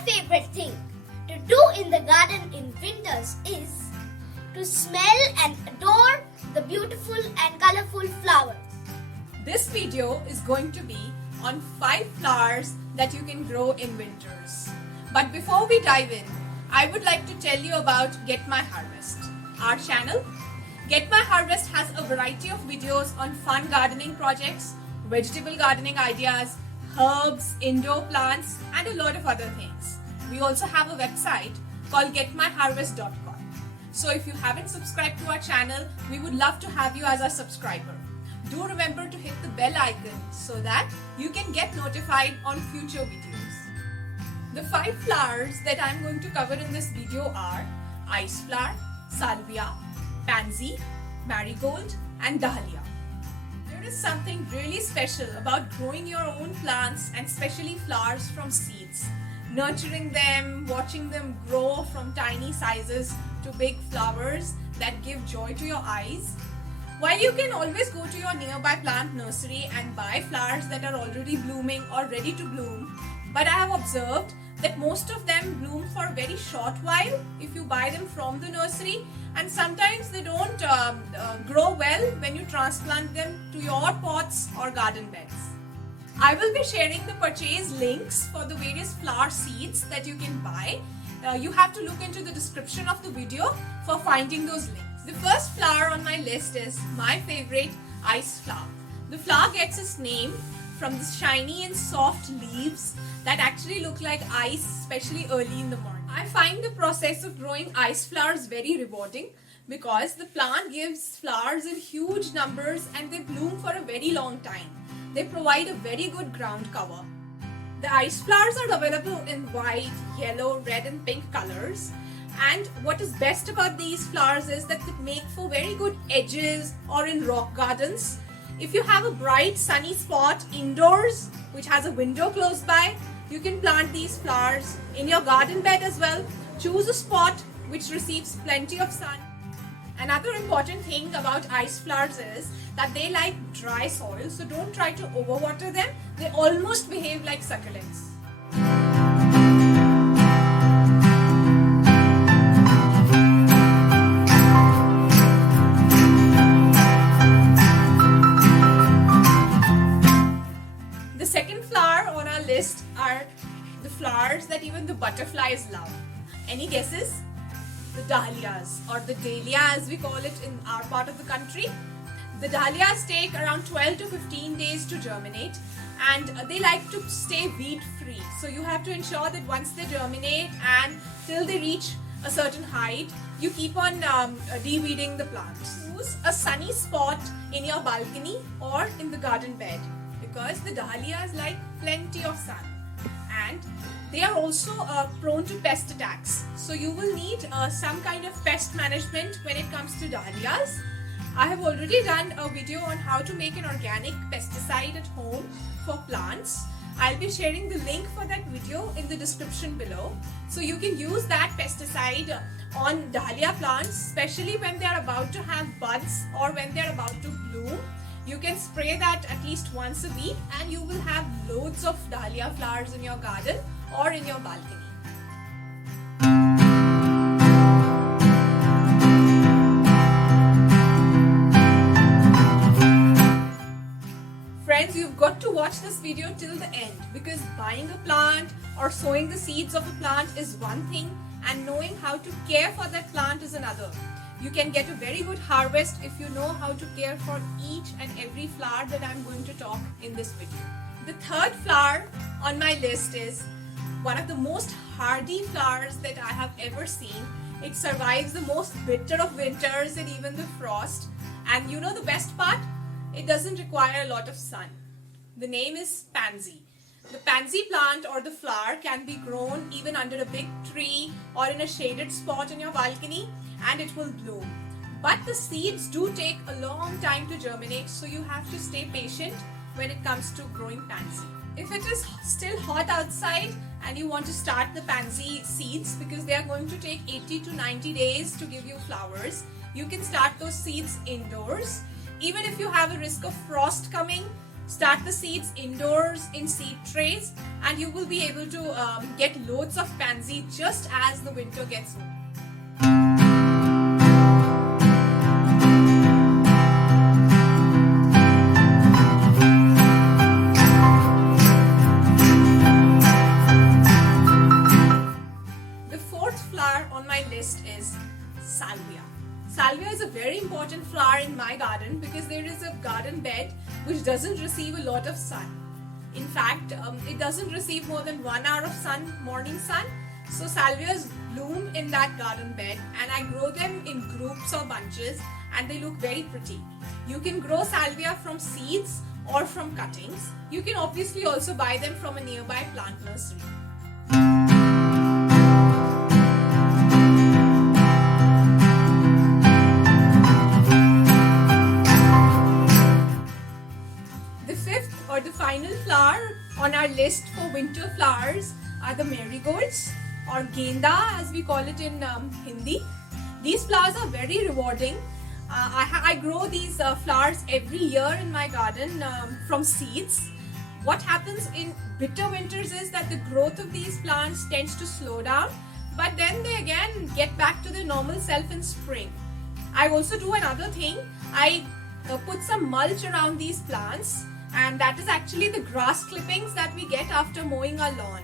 favorite thing to do in the garden in winters is to smell and adore the beautiful and colorful flowers. This video is going to be on 5 flowers that you can grow in winters. But before we dive in, I would like to tell you about GetMyHarvest, our channel. GetMyHarvest has a variety of videos on fun gardening projects, vegetable gardening ideas, herbs, indoor plants, and a lot of other things. We also have a website called GetMyHarvest.com. So if you haven't subscribed to our channel, we would love to have you as a subscriber. Do remember to hit the bell icon so that you can get notified on future videos. The 5 flowers that I'm going to cover in this video are ice flower, salvia, pansy, marigold, and dahlia. There is something really special about growing your own plants and especially flowers from seeds. Nurturing them, watching them grow from tiny sizes to big flowers that give joy to your eyes. While you can always go to your nearby plant nursery and buy flowers that are already blooming or ready to bloom, but I have observed that most of them bloom for a very short while if you buy them from the nursery, and sometimes they don't grow well when you transplant them to your pots or garden beds. I will be sharing the purchase links for the various flower seeds that you can buy. You have to look into the description of the video for finding those links. The first flower on my list is my favorite, ice flower. The flower gets its name from the shiny and soft leaves that actually look like ice, especially early in the morning. I find the process of growing ice flowers very rewarding because the plant gives flowers in huge numbers and they bloom for a very long time. They provide a very good ground cover. The ice flowers are available in white, yellow, red and pink colors. And what is best about these flowers is that they make for very good edges or in rock gardens. If you have a bright sunny spot indoors which has a window close by, you can plant these flowers in your garden bed as well. Choose a spot which receives plenty of sun. Another important thing about ice flowers is that they like dry soil, so don't try to overwater them. They almost behave like succulents. The second flower on our list are the flowers that even the butterflies love. Any guesses? The dahlias, or the dahlia as we call it in our part of the country. The dahlias take around 12 to 15 days to germinate, and they like to stay weed free. So you have to ensure that once they germinate and till they reach a certain height, you keep on de-weeding the plants. Choose a sunny spot in your balcony or in the garden bed because the dahlias like plenty of sun, and they are also prone to pest attacks. So you will need some kind of pest management when it comes to dahlias. I have already done a video on how to make an organic pesticide at home for plants. I'll be sharing the link for that video in the description below. So you can use that pesticide on dahlia plants, especially when they are about to have buds or when they are about to bloom. You can spray that at least once a week and you will have loads of dahlia flowers in your garden or in your balcony. Friends, you've got to watch this video till the end because buying a plant or sowing the seeds of a plant is one thing and knowing how to care for that plant is another. You can get a very good harvest if you know how to care for each and every flower that I'm going to talk in this video. The third flower on my list is one of the most hardy flowers that I have ever seen. It survives the most bitter of winters and even the frost. And you know the best part? It doesn't require a lot of sun. The name is pansy. The pansy plant or the flower can be grown even under a big tree or in a shaded spot in your balcony and it will bloom. But the seeds do take a long time to germinate, so you have to stay patient when it comes to growing pansy. If it is still hot outside and you want to start the pansy seeds because they are going to take 80 to 90 days to give you flowers, you can start those seeds indoors. Even if you have a risk of frost coming, Start the seeds indoors in seed trays and you will be able to get loads of pansy just as the winter gets over. The fourth flower on my list is Salvia. Salvia is a very important flower in my garden because there is a garden bed which doesn't receive a lot of sun. In fact, it doesn't receive more than 1 hour of sun, morning sun. So salvias bloom in that garden bed and I grow them in groups or bunches and they look very pretty. You can grow salvia from seeds or from cuttings. You can obviously also buy them from a nearby plant nursery. The final flower on our list for winter flowers are the marigolds or genda as we call it in Hindi. These flowers are very rewarding. I grow these flowers every year in my garden from seeds. What happens in bitter winters is that the growth of these plants tends to slow down, but then they again get back to their normal self in spring. I also do another thing. I put some mulch around these plants, and that is actually the grass clippings that we get after mowing our lawn.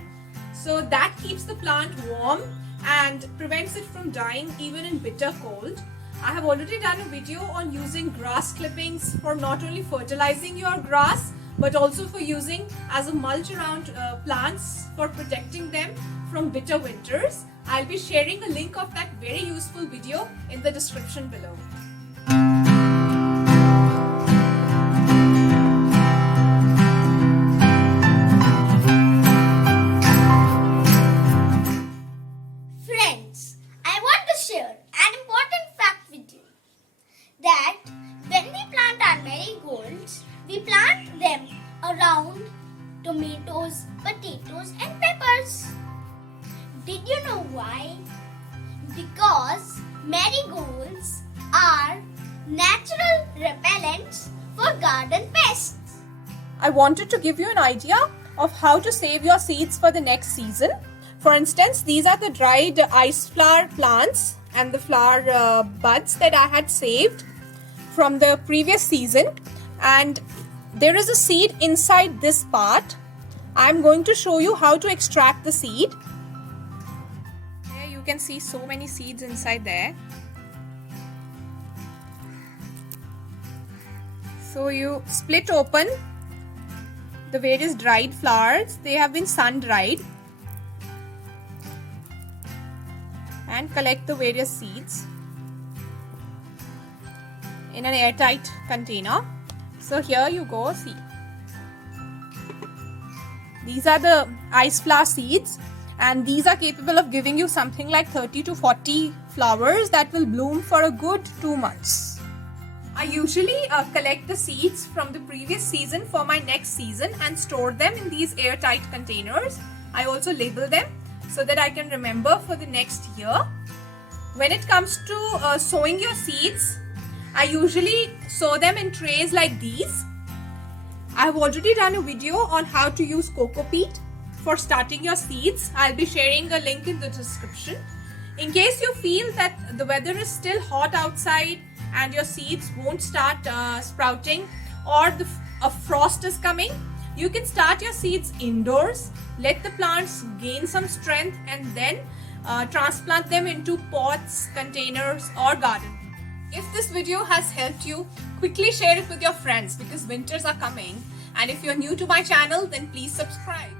So that keeps the plant warm and prevents it from dying even in bitter cold. I have already done a video on using grass clippings for not only fertilizing your grass but also for using as a mulch around plants for protecting them from bitter winters. I'll be sharing a link of that very useful video in the description below. We plant them around tomatoes, potatoes and peppers. Did you know why? Because marigolds are natural repellents for garden pests. I wanted to give you an idea of how to save your seeds for the next season. For instance, these are the dried ice flower plants and the flower buds that I had saved from the previous season. And there is a seed inside this part. I'm going to show you how to extract the seed. Here you can see so many seeds inside there. So you split open the various dried flowers. They have been sun dried. And collect the various seeds in an airtight container. So here you go, see. These are the ice flower seeds and these are capable of giving you something like 30 to 40 flowers that will bloom for a good 2 months. I usually collect the seeds from the previous season for my next season and store them in these airtight containers. I also label them so that I can remember for the next year. When it comes to sowing your seeds, I usually sow them in trays like these. I have already done a video on how to use coco peat for starting your seeds. I'll be sharing a link in the description. In case you feel that the weather is still hot outside and your seeds won't start sprouting or a frost is coming, you can start your seeds indoors, let the plants gain some strength and then transplant them into pots, containers or garden. If this video has helped you, quickly share it with your friends because winters are coming. And if you're new to my channel, then please subscribe.